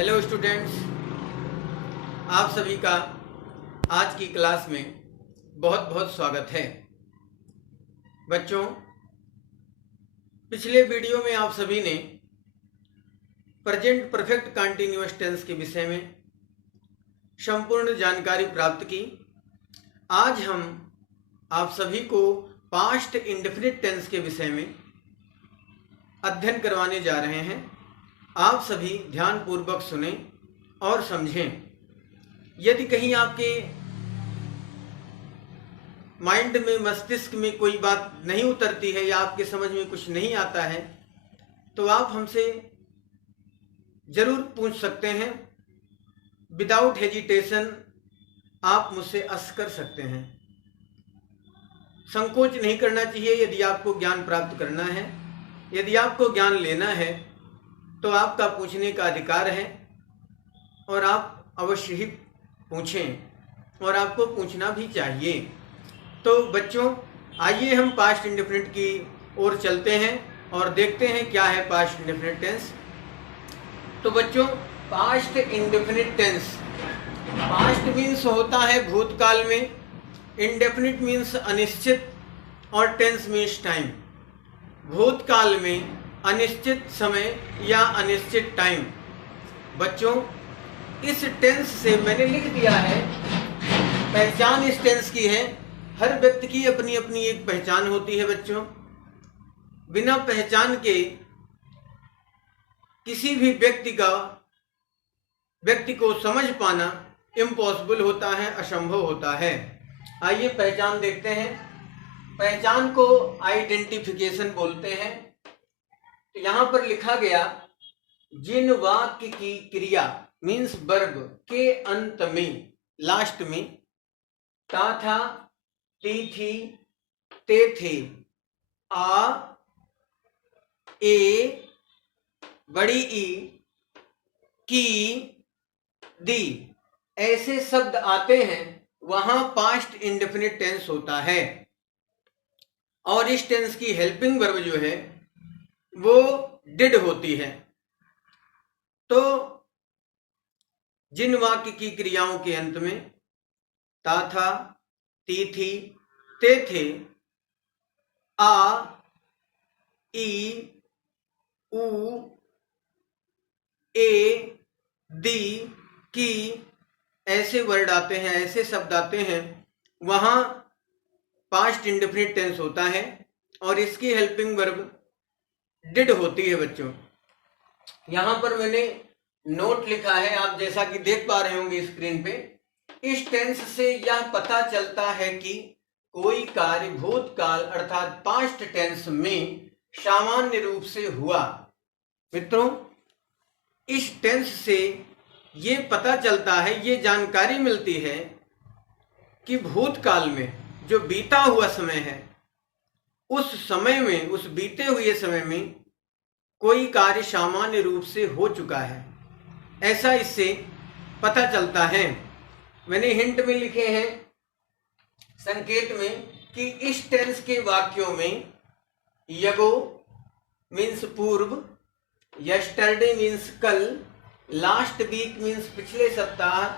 Hello students, आप सभी का आज की क्लास में बहुत बहुत स्वागत है। बच्चों, पिछले वीडियो में आप सभी ने प्रेजेंट परफेक्ट कंटीन्यूअस टेंस के विषय में संपूर्ण जानकारी प्राप्त की। आज हम आप सभी को पास्ट इंडेफिनिट टेंस के विषय में अध्ययन करवाने जा रहे हैं। आप सभी ध्यानपूर्वक सुनें और समझें। यदि कहीं आपके माइंड में, मस्तिष्क में कोई बात नहीं उतरती है या आपके समझ में कुछ नहीं आता है तो आप हमसे जरूर पूछ सकते हैं। विदाउट हेजिटेशन आप मुझसे आस्क कर सकते हैं। संकोच नहीं करना चाहिए। यदि आपको ज्ञान प्राप्त करना है, यदि आपको ज्ञान लेना है तो आपका पूछने का अधिकार है और आप अवश्य ही पूछें और आपको पूछना भी चाहिए। तो बच्चों, आइए हम पास्ट इंडेफिनिट की ओर चलते हैं और देखते हैं क्या है पास्ट इंडेफिनिट टेंस। तो बच्चों, past indefinite tense, past means होता है भूतकाल में, इंडेफिनिट मीन्स अनिश्चित और टेंस मीन्स टाइम। भूतकाल में अनिश्चित समय या अनिश्चित टाइम। बच्चों, इस टेंस से मैंने लिख दिया है, पहचान इस टेंस की है। हर व्यक्ति की अपनी अपनी एक पहचान होती है बच्चों। बिना पहचान के किसी भी व्यक्ति को समझ पाना इम्पॉसिबल होता है, असंभव होता है। आइए पहचान देखते हैं। पहचान को आइडेंटिफिकेशन बोलते हैं। तो यहां पर लिखा गया, जिन वाक्य की क्रिया मीन्स वर्ब के अंत में, लास्ट में ता था, ती थी, ते थे, आ, ए, बड़ी ई, की, दी ऐसे शब्द आते हैं, वहां पास्ट इंडेफिनिट टेंस होता है। और इस टेंस की हेल्पिंग वर्ब जो है वो डिड होती है। तो जिन वाक्य की क्रियाओं के अंत में ता था, ती थी, ते थे, आ, ई, ऊ, ए, दी, की ऐसे वर्ड आते हैं, ऐसे शब्द आते हैं, वहां पास्ट इंडेफिनिट टेंस होता है और इसकी हेल्पिंग वर्ब डिड होती है। बच्चों, यहां पर मैंने नोट लिखा है, आप जैसा कि देख पा रहे होंगे स्क्रीन पे। इस टेंस से यह पता चलता है कि कोई कार्य भूतकाल अर्थात पास्ट टेंस में सामान्य रूप से हुआ। मित्रों, इस टेंस से ये पता चलता है, ये जानकारी मिलती है कि भूतकाल में जो बीता हुआ समय है, उस समय में, उस बीते हुए समय में कोई कार्य सामान्य रूप से हो चुका है, ऐसा इससे पता चलता है। मैंने हिंट में लिखे हैं, संकेत में, कि इस टेंस के वाक्यों में यगो मीन्स पूर्व, यस्टरडे मीन्स कल, लास्ट वीक मीन्स पिछले सप्ताह,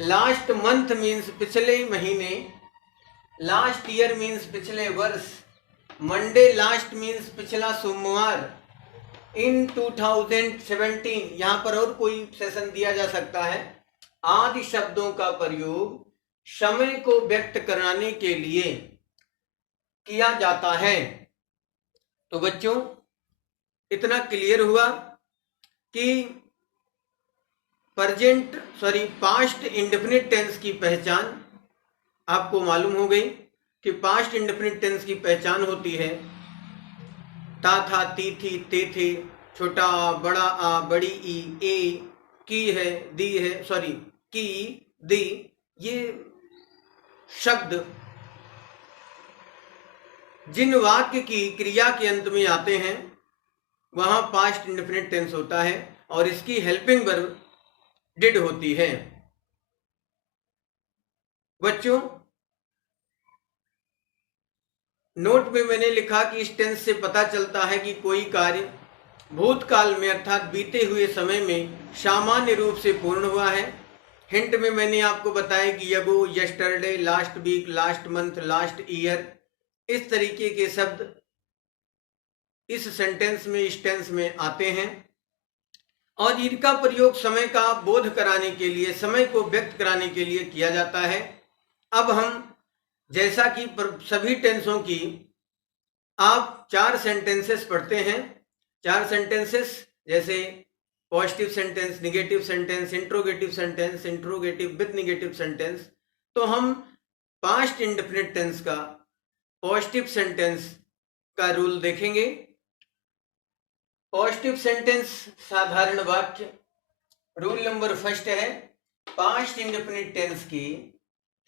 लास्ट मंथ मीन्स पिछले महीने, लास्ट ईयर मीन्स पिछले वर्ष, मंडे लास्ट मीन्स पिछला सोमवार, इन 2017, यहां पर और कोई सेशन दिया जा सकता है, आदि शब्दों का प्रयोग समय को व्यक्त कराने के लिए किया जाता है। तो बच्चों, इतना क्लियर हुआ कि पास्ट इंडेफिनिट टेंस की पहचान आपको मालूम हो गई कि पास्ट इंडेफिनिट टेंस की पहचान होती है ता था, ती थी, ते थे, छोटा आ, बड़ा आ, बड़ी ई, ए, की है, दी है, की, दी, ये शब्द जिन वाक्य की क्रिया के अंत में आते हैं वहां पास्ट इंडेफिनिट टेंस होता है और इसकी हेल्पिंग वर्ब डिड होती है। बच्चों, नोट में मैंने लिखा कि इस टेंस से पता चलता है कि कोई कार्य भूतकाल में अर्थात बीते हुए समय में सामान्य रूप से पूर्ण हुआ है। हिंट में मैंने आपको बताया कि ago, yesterday, last week, last month, last year, इस तरीके के शब्द इस सेंटेंस में, इस टेंस में आते हैं और इनका प्रयोग समय का बोध कराने के लिए, समय को व्यक्त कराने के लिए किया जाता है। अब हम जैसा कि सभी टेंसों की आप 4 सेंटेंसेस पढ़ते हैं, 4 सेंटेंसेस जैसे positive sentence, negative sentence, interrogative sentence, interrogative with negative sentence, तो हम पास्ट इंडेफिनिट टेंस का पॉजिटिव सेंटेंस का रूल देखेंगे। पॉजिटिव सेंटेंस साधारण वाक्य, रूल नंबर फर्स्ट है पास्ट इंडेफिनिट टेंस की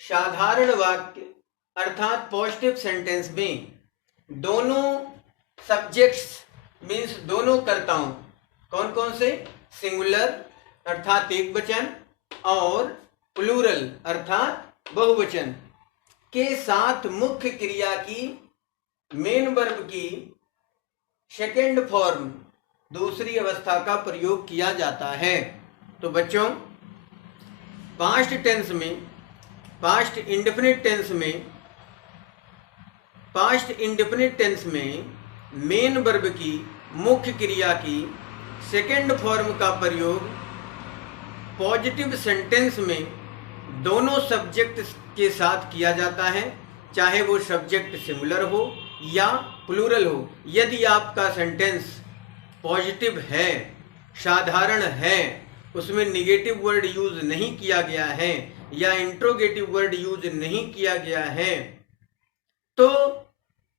साधारण वाक्य अर्थात पॉजिटिव सेंटेंस में दोनों सब्जेक्ट्स मीन्स दोनों कर्ताओं, कौन कौन से, सिंगुलर अर्थात एक वचन और प्लूरल अर्थात बहुवचन के साथ मुख्य क्रिया की मेन वर्ब की सेकेंड फॉर्म दूसरी अवस्था का प्रयोग किया जाता है। तो बच्चों पास्ट टेंस में, पास्ट इंडेफिनिट टेंस में मेन वर्ब की मुख्य क्रिया की सेकेंड फॉर्म का प्रयोग पॉजिटिव सेंटेंस में दोनों सब्जेक्ट के साथ किया जाता है, चाहे वो सब्जेक्ट सिंगुलर हो या प्लूरल हो। यदि आपका सेंटेंस पॉजिटिव है, साधारण है, उसमें निगेटिव वर्ड यूज नहीं किया गया है या इंट्रोगेटिव वर्ड यूज नहीं किया गया है, तो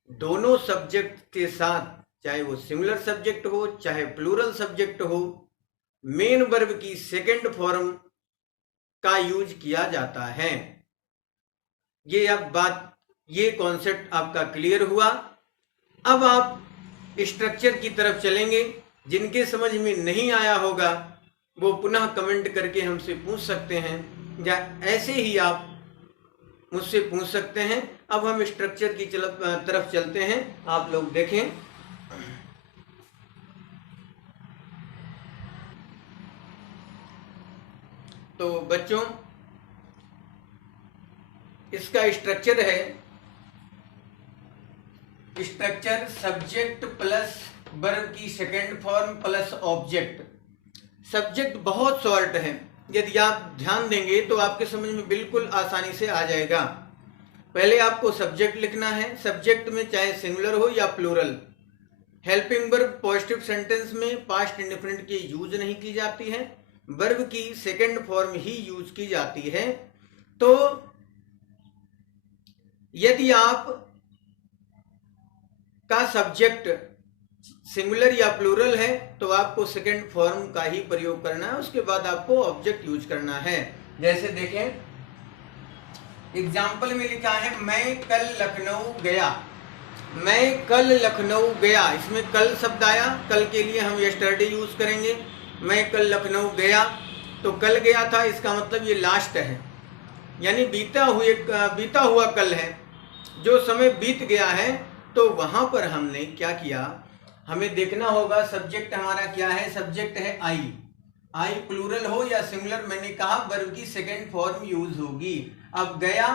दोनों सब्जेक्ट के साथ, चाहे वो सिंगुलर सब्जेक्ट हो चाहे प्लूरल सब्जेक्ट हो, मेन वर्ब की सेकेंड फॉर्म का यूज किया जाता है। ये अब बात, ये कॉन्सेप्ट आपका क्लियर हुआ। अब आप स्ट्रक्चर की तरफ चलेंगे। जिनके समझ में नहीं आया होगा वो पुनः कमेंट करके हमसे पूछ सकते हैं या ऐसे ही आप मुझसे पूछ सकते हैं। अब हम स्ट्रक्चर की तरफ चलते हैं, आप लोग देखें। तो बच्चों इसका स्ट्रक्चर है, स्ट्रक्चर सब्जेक्ट प्लस वर्ब की second form plus object. Subject बहुत शॉर्ट है, यदि आप ध्यान देंगे तो आपके समझ में बिल्कुल आसानी से आ जाएगा। पहले आपको सब्जेक्ट लिखना है, सब्जेक्ट में चाहे सिंगुलर हो या plural. Helping verb positive sentence में पास्ट इंडेफिनिट की यूज नहीं की जाती है, वर्ब की सेकेंड फॉर्म ही यूज की जाती है। तो यदि आप का सब्जेक्ट सिंगुलर या प्लूरल है तो आपको सेकेंड फॉर्म का ही प्रयोग करना है, उसके बाद आपको ऑब्जेक्ट यूज करना है। जैसे देखें एग्जाम्पल में लिखा है मैं कल लखनऊ गया, मैं कल लखनऊ गया, इसमें कल शब्द आया, कल के लिए हम यस्टरडे यूज करेंगे। मैं कल लखनऊ गया, तो कल गया था, इसका मतलब ये लास्ट है, यानी बीता हुआ कल है, जो समय बीत गया है। तो वहां पर हमने क्या किया, हमें देखना होगा सब्जेक्ट हमारा क्या है, सब्जेक्ट है आई, आई प्लूरल हो या सिंगुलर, मैंने कहा वर्ब की सेकेंड फॉर्म यूज होगी। अब गया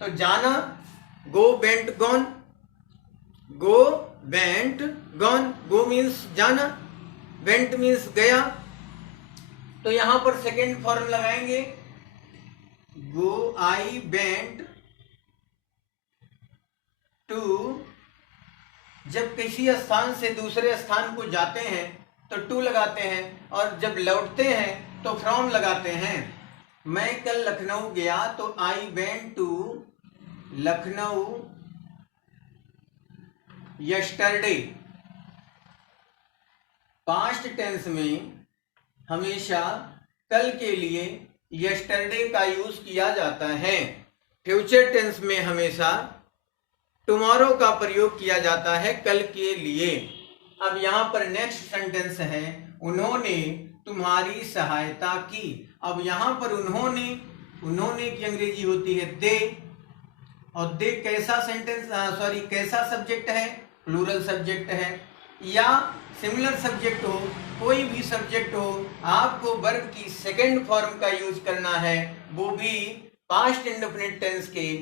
तो जाना, go went gone, go went gone, go means जाना, वेंट मीन्स गया, तो यहां पर सेकेंड फॉर्म लगाएंगे, गो आई वेंट टू। जब किसी स्थान से दूसरे स्थान को जाते हैं तो टू लगाते हैं, और जब लौटते हैं तो फ्रॉम लगाते हैं। मैं कल लखनऊ गया तो I went to Lucknow yesterday. Past tense में हमेशा कल के लिए यस्टरडे का यूज किया जाता है, फ्यूचर टेंस में हमेशा टुमारो का प्रयोग किया जाता है कल के लिए। अब यहाँ पर नेक्स्ट सेंटेंस है उन्होंने तुम्हारी सहायता की। अब यहाँ पर उन्होंने की अंग्रेजी होती है दे, और दे कैसा सेंटेंस कैसा सब्जेक्ट है, प्लूरल सब्जेक्ट है। या सिमिलर सब्जेक्ट हो, कोई भी सब्जेक्ट हो, आपको वर्ब की सेकंड फॉर्म का यूज करना है, वो भी पास्ट इंडेफिनिट टेंस के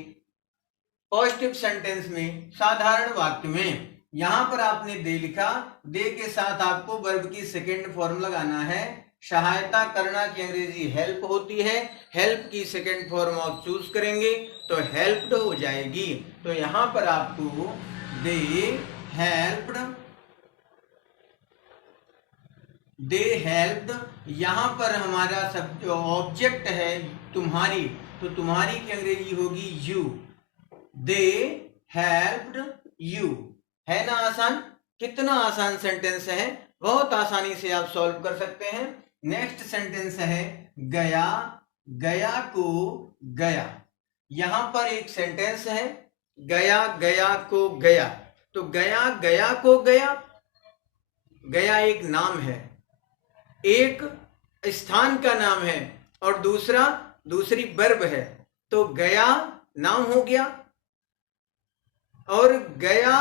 पॉजिटिव सेंटेंस में, साधारण वाक्य में। यहां पर आपने दे लिखा, दे के साथ आपको वर्ब की सेकंड फॉर्म लगाना है। सहायता करना की अंग्रेजी हेल्प होती है, हेल्प की सेकंड फॉर्म आप चूज करेंगे तो हेल्प्ड हो जाएगी। तो यहां पर आपको दे हेल्प्ड, दे हेल्प्ड, यहां पर हमारा सब ऑब्जेक्ट है तुम्हारी, तो तुम्हारी की अंग्रेजी होगी यू। दे हेल्प्ड यू, है ना आसान? कितना आसान सेंटेंस है, बहुत आसानी से आप सॉल्व कर सकते हैं। नेक्स्ट सेंटेंस है गया, गया को गया। यहां पर एक सेंटेंस है गया, गया को गया। तो गया, गया को गया, गया एक नाम है, एक स्थान का नाम है, और दूसरी वर्ब है। तो गया नाम हो गया और गया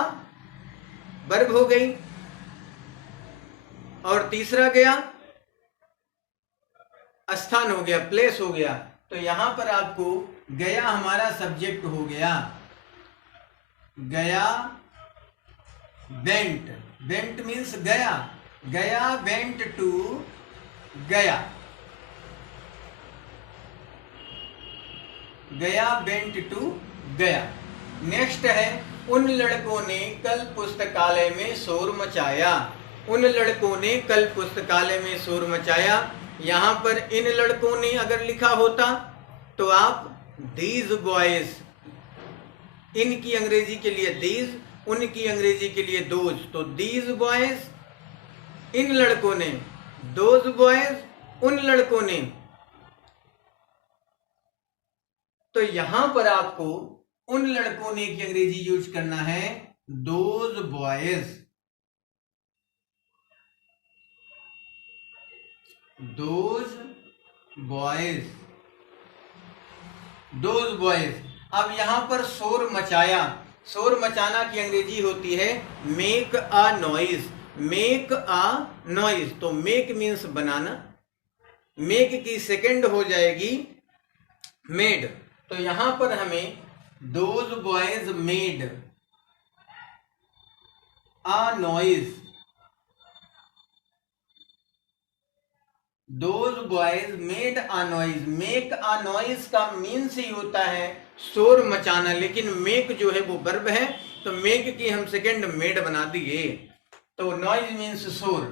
वर्ब हो गई, और तीसरा गया स्थान हो गया, प्लेस हो गया। तो यहां पर आपको गया हमारा सब्जेक्ट हो गया, गया वेंट, वेंट मीन्स गया, गया वेंट टू गया, गया वेंट टू गया। नेक्स्ट है उन लड़कों ने कल पुस्तकालय में शोर मचाया, उन लड़कों ने कल पुस्तकालय में शोर मचाया। यहां पर इन लड़कों ने अगर लिखा होता तो आप दीज बॉयज, इनकी अंग्रेजी के लिए दीज, उनकी अंग्रेजी के लिए दोज, तो दीज बॉयज इन लड़कों ने, दोज बॉयज उन लड़कों ने। तो यहां पर आपको उन लड़कों ने की अंग्रेजी यूज करना है those boys, those boys, those boys. अब यहां पर शोर मचाया, शोर मचाना की अंग्रेजी होती है make a noise, make a noise. तो मेक मीन्स बनाना, मेक की सेकंड हो जाएगी मेड। तो यहां पर हमें those boys made a noise, those boys made a noise. Make a noise का मीन्स ही होता है शोर मचाना, लेकिन मेक जो है वो वर्ब है, तो मेक की हम सेकंड मेड बना दिए, तो नॉइज मीन्स शोर।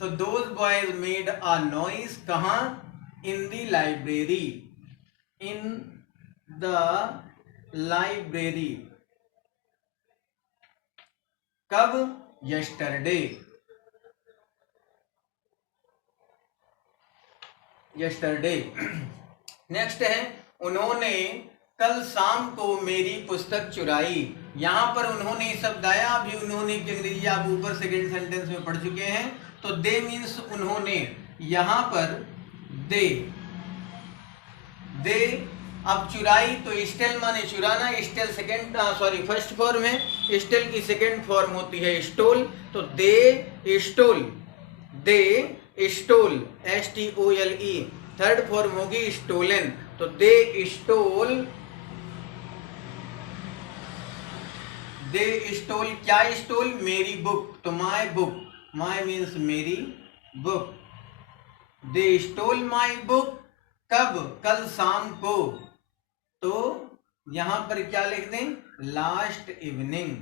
तो those boys made a noise कहां? In the library, in the library. कब? Yesterday, yesterday. नेक्स्ट है उन्होंने कल शाम को मेरी पुस्तक चुराई। यहां पर उन्होंने शब्द आया, अभी उन्होंने की अंग्रेजी आप ऊपर सेकेंड सेंटेंस में पढ़ चुके हैं। तो दे मीन्स उन्होंने, यहां पर दे, दे। अब चुराई तो स्टेल माने चुराना, स्टेल सेकेंड फर्स्ट फॉर्म है, स्टेल की सेकेंड फॉर्म होती है स्टोल। तो दे स्टोल, दे स्टोल, STOLE। थर्ड फॉर्म होगी स्टोलन, तो दे स्टोल, दे स्टोल, क्या स्टोल? मेरी बुक, तो माई बुक, माई मीन्स मेरी book. They stole my book, कब? कल शाम को। तो यहां पर क्या लिख दें? Last evening,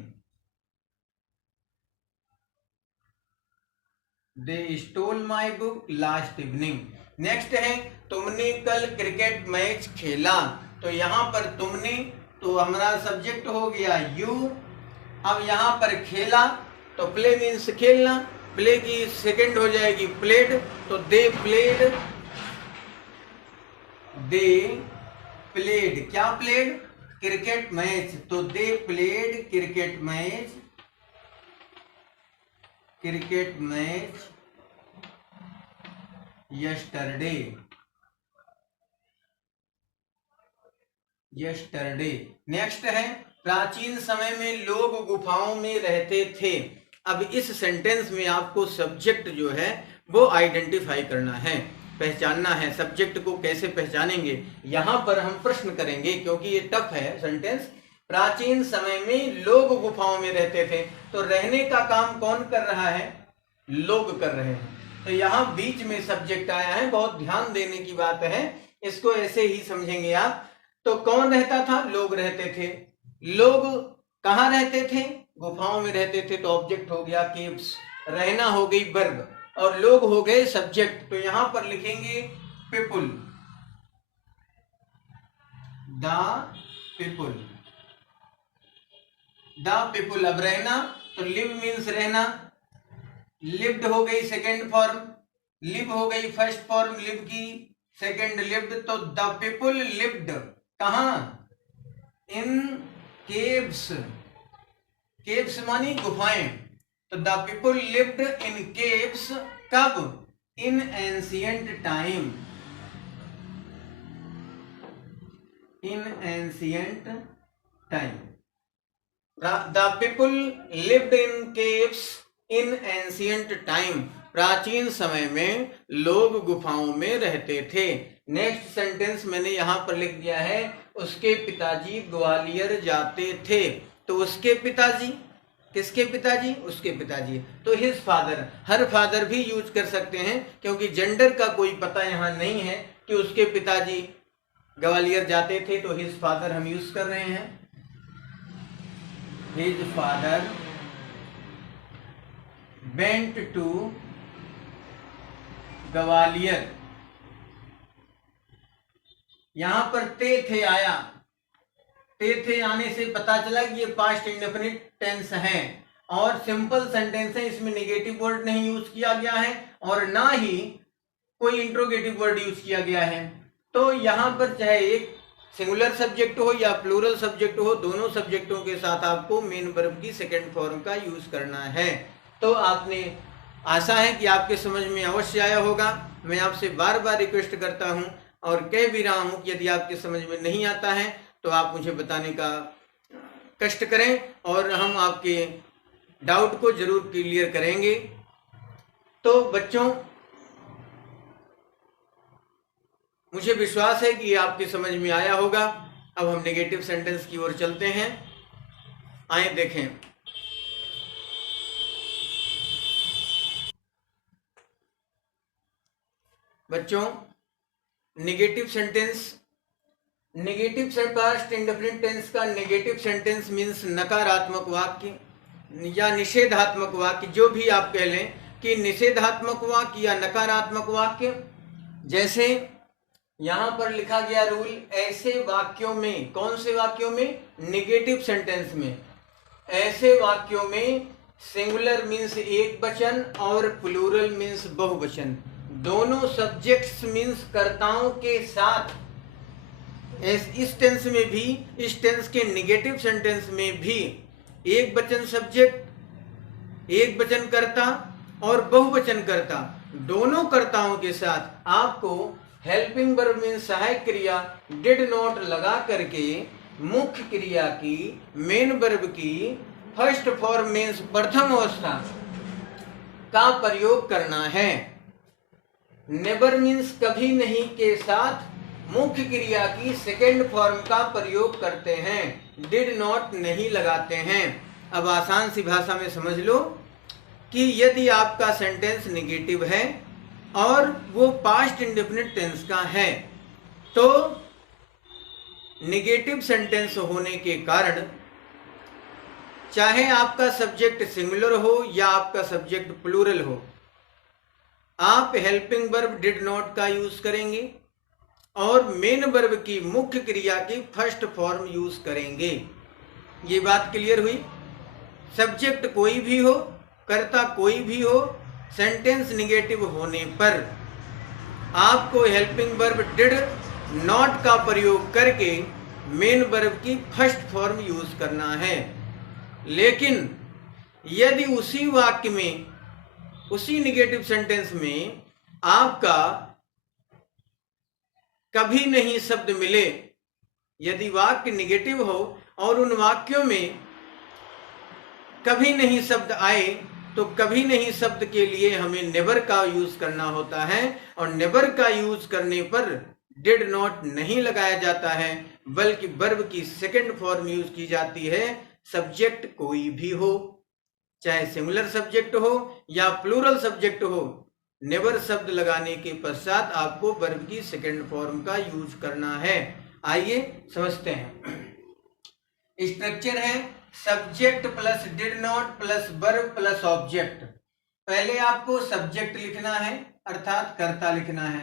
they stole my book last evening. Next है तुमने कल क्रिकेट मैच खेला। तो यहां पर तुमने, तो हमारा सब्जेक्ट हो गया यू। अब यहां पर खेला तो प्ले मीन्स खेलना, प्ले की सेकंड हो जाएगी प्लेड, तो दे प्लेड, दे प्लेड, क्या प्लेड? क्रिकेट मैच, तो they played cricket match, cricket match yesterday, yesterday. Next है प्राचीन समय में लोग गुफाओं में रहते थे। अब इस सेंटेंस में आपको सब्जेक्ट जो है वो आइडेंटिफाई करना है, पहचानना है। सब्जेक्ट को कैसे पहचानेंगे, यहाँ पर हम प्रश्न करेंगे क्योंकि ये टफ है सेंटेंस। प्राचीन समय में लोग गुफाओं में रहते थे, तो रहने का काम कौन कर रहा है, लोग कर रहे हैं। तो यहाँ बीच में सब्जेक्ट आया है, बहुत ध्यान देने की बात है, इसको ऐसे ही समझेंगे आप। तो कौन रहता था, लोग रहते थे। लोग कहाँ रहते थे, गुफाओं में रहते थे, तो ऑब्जेक्ट हो गया केव्स, रहना हो गई वर्ब, और लोग हो गए सब्जेक्ट। तो यहां पर लिखेंगे people, the people, the people. अब रहना, तो लिव मीन्स रहना, लिव्ड हो गई सेकेंड फॉर्म, लिव हो गई फर्स्ट फॉर्म लिव की, सेकेंड लिव्ड। तो द पीपुल लिव्ड कहां, इन केव्स, केव्स मानी गुफाएं। तो the people lived in caves, कब, in ancient time, in ancient time. The people lived in caves in ancient time, प्राचीन समय में लोग गुफाओं में रहते थे। नेक्स्ट सेंटेंस मैंने यहां पर लिख दिया है, उसके पिताजी ग्वालियर जाते थे। तो उसके पिताजी, किसके पिताजी, उसके पिताजी। तो हिज फादर, हर फादर भी यूज कर सकते हैं क्योंकि जेंडर का कोई पता यहाँ नहीं है कि उसके पिताजी ग्वालियर जाते थे, तो हिज फादर हम यूज कर रहे हैं। His father went to Gwalior. यहां पर ते थे आया, ते थे आने से पता चला कि ये पास्ट इंडेफिनिट टेंस है और सिंपल सेंटेंस है, इसमें नेगेटिव वर्ड नहीं यूज किया गया है और ना ही कोई इंट्रोगेटिव वर्ड यूज किया गया है। तो यहां पर चाहे एक सिंगुलर सब्जेक्ट हो या प्लूरल सब्जेक्ट हो, दोनों सब्जेक्टों के साथ आपको मेन वर्ब की सेकेंड फॉर्म का यूज करना है। तो आपने, आशा है कि आपके समझ में अवश्य आया होगा। मैं आपसे बार बार रिक्वेस्ट करता हूं और कह भी रहा हूं कि यदि आपके समझ में नहीं आता है तो आप मुझे बताने का कष्ट करें और हम आपके डाउट को जरूर क्लियर करेंगे। तो बच्चों, मुझे विश्वास है कि ये आपकी समझ में आया होगा। अब हम नेगेटिव सेंटेंस की ओर चलते हैं। आए देखें, बच्चों, negative sentence, negative past indefinite tense का नेगेटिव सेंटेंस मीन्स नकारात्मक वाक्य या निषेधात्मक वाक्य, जो भी आप कह लें कि निषेधात्मक वाक्य या नकारात्मक वाक्य। जैसे यहां पर लिखा गया रूल, ऐसे वाक्यों में, कौन से वाक्यों में, नेगेटिव सेंटेंस में, ऐसे वाक्यों में सिंगुलर मीन्स एक वचन और प्लूरल मीन्स बहुवचन, दोनों सब्जेक्ट्स मीन्स कर्ताओं के साथ, इस टेंस में भी, इस टेंस के नेगेटिव सेंटेंस में भी एक वचन सब्जेक्ट, एक वचन कर्ता और बहुवचन कर्ता, दोनों कर्ताओं के साथ आपको हेल्पिंग वर्ब मीन्स सहायक क्रिया डिड नॉट लगा करके मुख्य क्रिया की, मेन वर्ब की फर्स्ट फॉर्म मीन्स प्रथम अवस्था का प्रयोग करना है। नेवर मीन्स कभी नहीं के साथ मुख्य क्रिया की सेकेंड फॉर्म का प्रयोग करते हैं, डिड नॉट नहीं लगाते हैं। अब आसान सी भाषा में समझ लो कि यदि आपका सेंटेंस नेगेटिव है और वो पास्ट इंडेफिनिट टेंस का है, तो नेगेटिव सेंटेंस होने के कारण चाहे आपका सब्जेक्ट सिंगुलर हो या आपका सब्जेक्ट प्लूरल हो, आप हेल्पिंग वर्ब डिड नॉट का यूज करेंगे और मेन वर्ब की मुख्य क्रिया की फर्स्ट फॉर्म यूज करेंगे। ये बात क्लियर हुई। सब्जेक्ट कोई भी हो, कर्ता कोई भी हो, सेंटेंस निगेटिव होने पर आपको हेल्पिंग वर्ब डिड नॉट का प्रयोग करके मेन वर्ब की फर्स्ट फॉर्म यूज करना है। लेकिन यदि उसी वाक्य में, उसी निगेटिव सेंटेंस में आपका कभी नहीं शब्द मिले, यदि वाक्य निगेटिव हो और उन वाक्यों में कभी नहीं शब्द आए, तो कभी नहीं शब्द के लिए हमें नेवर का यूज करना होता है, और नेवर का यूज करने पर डिड नॉट नहीं लगाया जाता है, बल्कि वर्ब की सेकंड फॉर्म यूज की जाती है। सब्जेक्ट कोई भी हो, चाहे सिंगुलर सब्जेक्ट हो या प्लूरल सब्जेक्ट हो, नेवर शब्द लगाने के पश्चात आपको वर्ब की सेकंड फॉर्म का यूज करना है। आइए समझते हैं। स्ट्रक्चर है subject plus did not plus verb plus object. पहले आपको सब्जेक्ट लिखना है, अर्थात कर्ता लिखना है।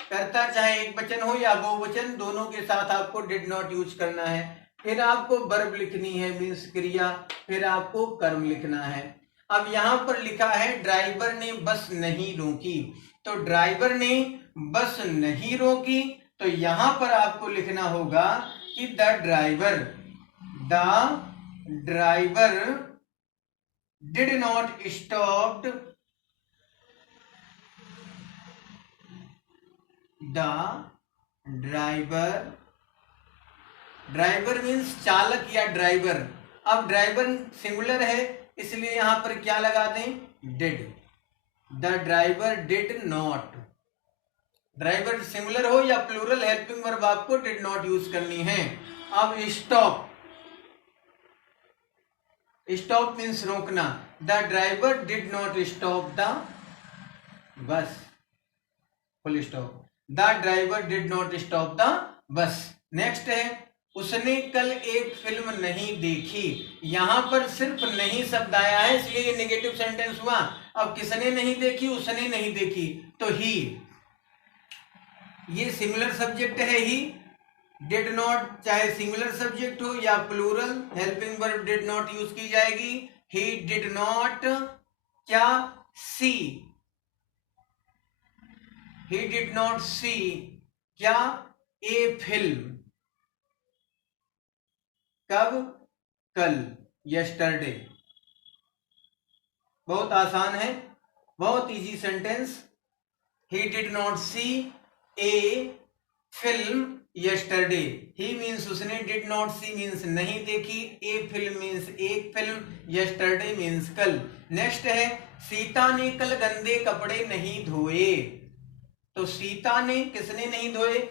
कर्ता चाहे एक वचन हो या बहुवचन, दोनों के साथ आपको डिड नॉट यूज करना है। फिर आपको वर्ब लिखनी है, मीन्स क्रिया। फिर आपको कर्म लिखना है। अब यहां पर लिखा है ड्राइवर ने बस नहीं रोकी, तो ड्राइवर ने बस नहीं रोकी, तो यहां पर आपको लिखना होगा कि the driver did not stopped driver means चालक या ड्राइवर। अब ड्राइवर सिंगुलर है, इसलिए यहां पर क्या लगा दें, did. The driver did not. Driver singular हो या प्लूरल, हेल्पिंग वर्ब आपको डिड नॉट यूज करनी है। अब स्टॉप मीन्स रोकना। The driver did not stop the bus, full stop. The driver did not stop the bus. Next है उसने कल एक फिल्म नहीं देखी। यहां पर सिर्फ नहीं शब्द आया है, इसलिए ये नेगेटिव सेंटेंस हुआ। अब किसने नहीं देखी, उसने नहीं देखी, तो ही। ये सिंगुलर सब्जेक्ट है ही। डिड नॉट चाहे सिंगुलर सब्जेक्ट हो या plural, helping verb did not use की जाएगी। ही डिड नॉट क्या सी, ही डिड नॉट सी क्या ए फिल्म। कब, कल, यस्टरडे। बहुत आसान है, बहुत easy sentence. He did not see a film yesterday. He means उसने, डिड नॉट सी मीन्स नहीं देखी, ए फिल्म मीन्स एक फिल्म, यस्टरडे मीन्स कल। नेक्स्ट है सीता ने कल गंदे कपड़े नहीं धोए। तो सीता ने, किसने नहीं धोए।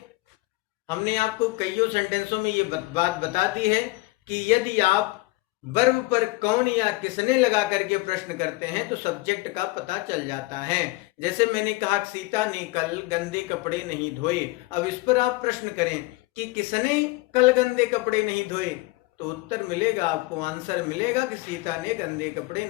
हमने आपको कईयों सेंटेंसों में ये बात बता दी है कि यदि आप वर्ब पर कौन या किसने लगा करके प्रश्न करते हैं तो सब्जेक्ट का पता चल जाता है। जैसे मैंने कहा सीता ने कल गंदे कपड़े नहीं धोए। अब इस पर आप प्रश्न करें कि किसने कल गंदे कपड़े नहीं धोए, तो उत्तर मिलेगा आपको, आंसर मिलेगा कि सीता ने गंदे कपड़े